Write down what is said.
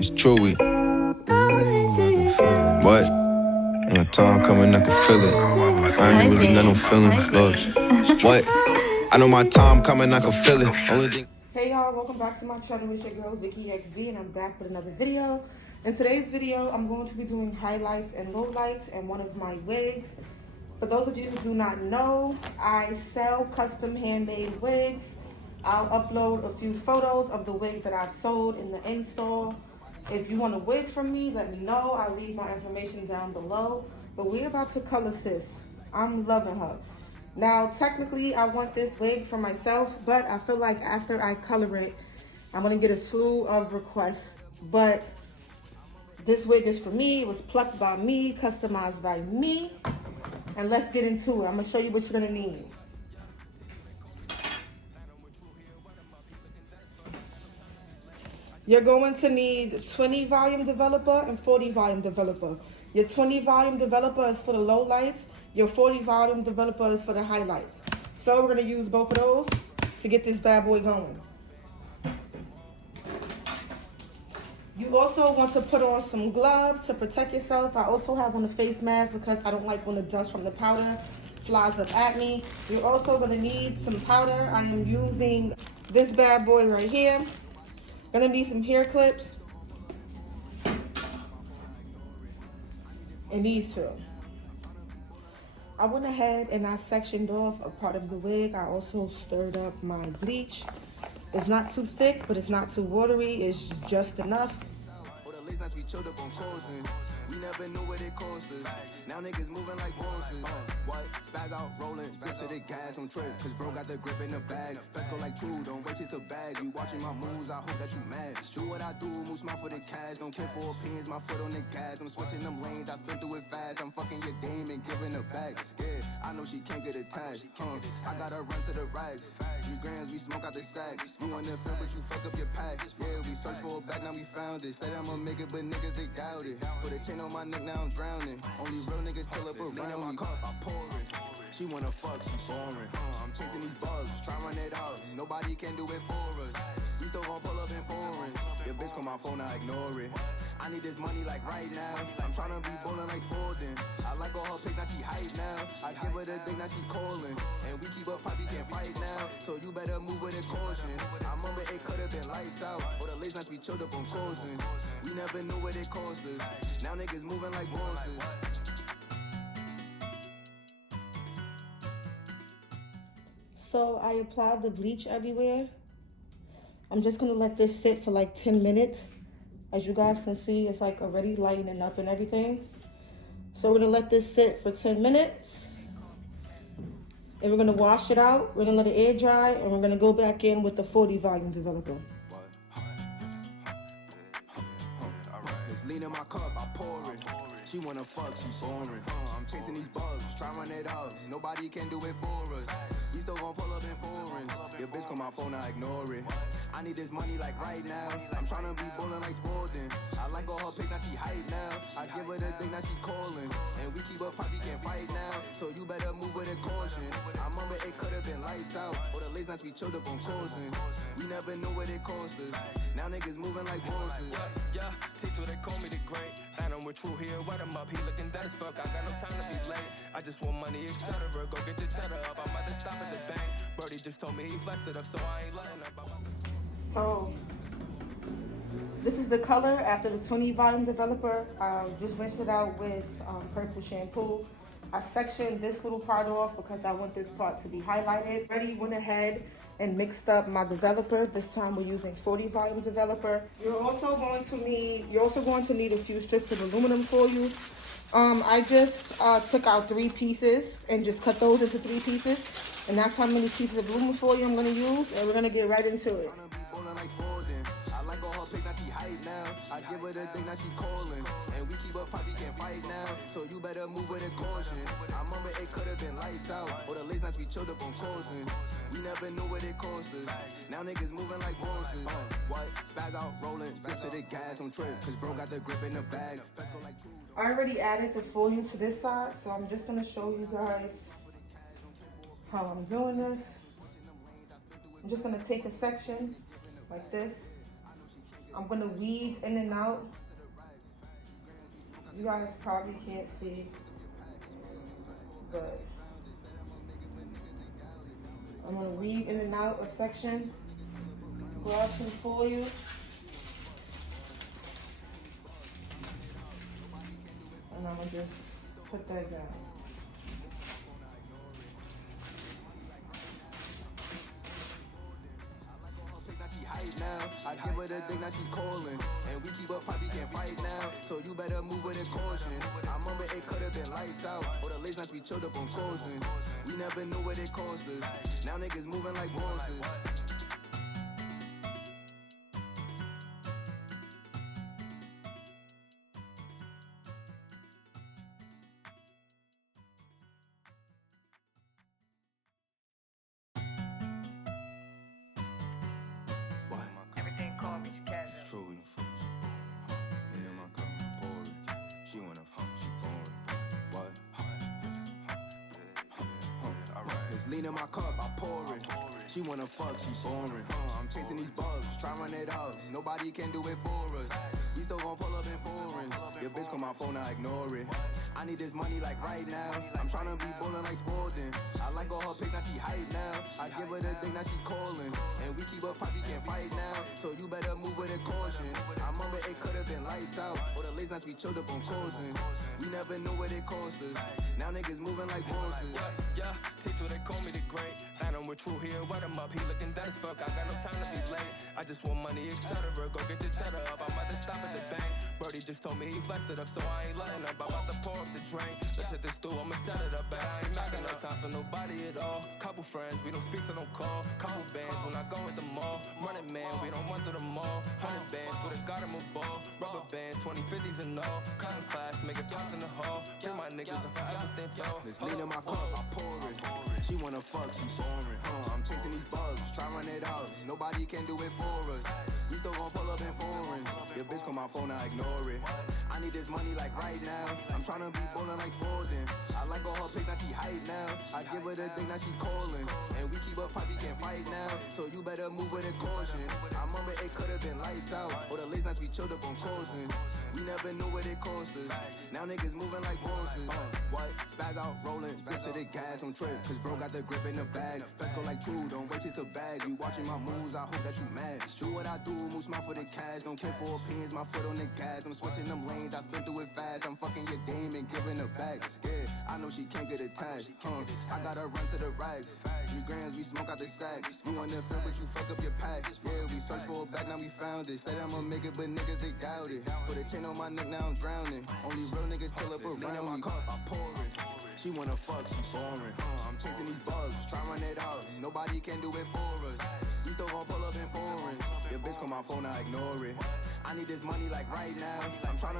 It's true, we. What? When the time coming, I can feel it. I ain't really got no feelings, look. What? I know my time coming, I can feel it. Only thing. Hey y'all, welcome back to my channel. It's your girl Vicky XD, and I'm back with another video. In today's video, I'm going to be doing highlights and lowlights and one of my wigs. For those of you who do not know, I sell custom handmade wigs. I'll upload a few photos of the wig that I've sold in the install. If you want a wig from me, let me know. I'll leave my information down below. But we're about to color sis. I'm loving her. Now, technically, I want this wig for myself, but I feel like after I color it, I'm gonna get a slew of requests. But this wig is for me. It was plucked by me, customized by me. And let's get into it. I'm gonna show you what you're gonna need. You're going to need 20 volume developer and 40 volume developer. Your 20 volume developer is for the lowlights. Your 40 volume developer is for the highlights. So we're gonna use both of those to get this bad boy going. You also want to put on some gloves to protect yourself. I also have on a face mask because I don't like when the dust from the powder flies up at me. You're also gonna need some powder. I am using this bad boy right here. Gonna need some hair clips. And these two. I went ahead and I sectioned off a part of the wig. I also stirred up my bleach. It's not too thick, but it's not too watery. It's just enough. We chilled up on closing. We never knew what it cost us. Now niggas moving like bosses. What? Spaz out, rolling, zip to the gas on trip. Cause bro got the grip in the bag. Let's go like true, don't wait chase a bag. You watching my moves, I hope that you mad. Do what I do, move smart for the cash. Don't care for opinions, my foot on the gas. I'm switching them lanes, I spin through it fast. I'm fucking your dame and giving her back. Yeah, I know she can't get attached. I gotta run to the rags. 3 grams, we smoke out the sack. You on the field, but you fuck up your pack. Yeah, we searched for a bag, now we found it. Said I'ma make it, but niggas, they doubt it. Put a chain on my neck, now I'm drowning. Only real niggas chill up around me. I pour it. She wanna fuck, she boring. I'm chasing these bugs, try run it out. Nobody can do it for us. We still gon' pull up in foreign. Your bitch call my phone, I ignore it. I need this money like right now. I'm tryna be ballin' like Spalding. I like all her pics, now she hype now. I give her the thing, now she callin'. And we keep up, poppy can't fight now. So you better move with a caution. I remember it could've been lights out. Or the late nights we chilled up on closing. We never knew what it cost us. Now niggas moving like bosses. So I applied the bleach everywhere. I'm just gonna let this sit for like 10 minutes. As you guys can see, it's like already lightening up and everything. So we're gonna let this sit for 10 minutes. And we're gonna wash it out. We're gonna let it air dry, and we're gonna go back in with the 40 volume developer. Lean in my cup, I pour it. She wanna fuck, she boring. I'm chasing these bugs, try run it out. Nobody can do it for us. We still gon' pull up in foreign. Your bitch call my phone, I ignore it. I need this money like right now. I'm tryna be ballin' like Spalding. I like all her pics, now she hype now. I give her the thing, now she callin'. And we keep up, poppy can't fight now. So you better move with a caution. I remember it could've been lights out. Or the late nights we chilled up on closing. We never knew what it cost us. Now niggas moving like bosses. Yeah, T2, they call me the great. And I'm with True here, wet him up. He looking dead as fuck, I got no time to be late. I just want money, etc. Go get your cheddar up, I'm about to stop at the bank. Birdie just told me he flexed it up, so I ain't letting up. So this is the color after the 20 volume developer. Just rinsed it out with purple shampoo. I sectioned this little part off because I want this part to be highlighted. Already went ahead and mixed up my developer. This time we're using 40 volume developer. You're also going to need a few strips of aluminum foil. I just took out 3 pieces and just cut those into 3 pieces. And that's how many pieces of aluminum foil I'm gonna use, and we're gonna get right into it. I give her the thing, now she callin'. And we keep up, poppy can't fight now. So you better move with a caution. I remember it could've been lights out. Or the late nights we chilled up on closing. We never knew what it cost us. Now niggas moving like bosses. What? Spaz out, rolling, zip to the gas on trip. Cause bro got the grip in the bag. I already added the foil to this side, so I'm just gonna show you guys how I'm doing this. I'm just gonna take a section like this. I'm gonna weave in and out. You guys probably can't see, but I'm gonna weave in and out a section, grab some foil, and I'm gonna just put that down. I give her the thing, now she calling. And we keep up, poppy can't fight now. So you better move with a caution. I remember it could have been lights out. Or the late nights we chilled up on closing. We never knew what it cost us. Now niggas moving like bosses. Everything call me cash. True, we don't fuck, she boring. Me and my girl, boring. She wanna fuck, she boring. What? Alright. It's lean in my cup, I pour it. She wanna fuck, she boring. I'm chasing these bugs, try run it up. Nobody can do it for us. We still gon' pull up in foreign. Your bitch call my phone, I ignore it. I need this money like right now. I'm tryna be ballin' like Spalding. I like all her pics, now she hype now. I give her the thing, now she calling. And we keep up, poppy can't fight now. So you better move with a caution. I remember it could've been lights out. Or the late nights we chilled up on closing. We never knew what it cost us. Now niggas moving like bosses. Yeah, Tito, they call me the great. And I'm with True here, wet him up. He looking dead as fuck, I got no time to be late. I just want money, etc. Go get your cheddar up, I'm about to stop at the bank. Birdie just told me he flexed it up, so I ain't letting up. I'm about to pour up the drink. Let's hit this stool, I'ma set it up. But I ain't got no time for nobody at all. Couple friends, we don't speak, so don't call. Couple bands when I go at the mall. Running man, we don't run through the mall. 100 bands, would've got him a ball. Rubber bands, 20, 50s and all. Cotton class, make it pops in the hall. Free my niggas, I forever stand tall. This lean in my cup, I pour it. She wanna fuck, she boring. I'm chasing these bugs, try run it out. Nobody can do it for us. We still gon' pull up in foreign. Your bitch call my phone, I ignore it. I need this money like right now. I'm tryna be ballin' like Spalding. I like all her pics, now she hype now. I give her the thing, now she calling. And we keep up, poppy can't fight now. So you better move with a caution. I remember it could've been lights out. Or the late nights we chilled up on closing. We never knew what it cost us. Now niggas moving like bosses. What? Spaz out, rolling, zip to the gas on trip. Cause bro got the grip in the bag. Fast go like True, don't wait, chase a bag. You watching my moves, I hope that you mad. Do what I do, move smart for the cash. Don't care for opinions, my foot on the gas. I'm switching them lanes, I spin through it fast. I'm fucking your dame and giving her back. Yeah, I know she can't get attached. I gotta run to the rags. 3 grams, we smoke out the sack. You want the fill, but you fuck up your pack. Yeah, we searched for a bag, now we found it. Said I'ma make it, but niggas, they doubt it. Put a chain on my neck, now I'm drowning. Only real niggas chill up around my cup, I pour it. She wanna fuck, she boring. I'm chasing these bugs, try run it out. Nobody can do it for us. We still gon' pull up in foreign. Your bitch call my phone, I ignore it. I need this money like right now. I'm tryna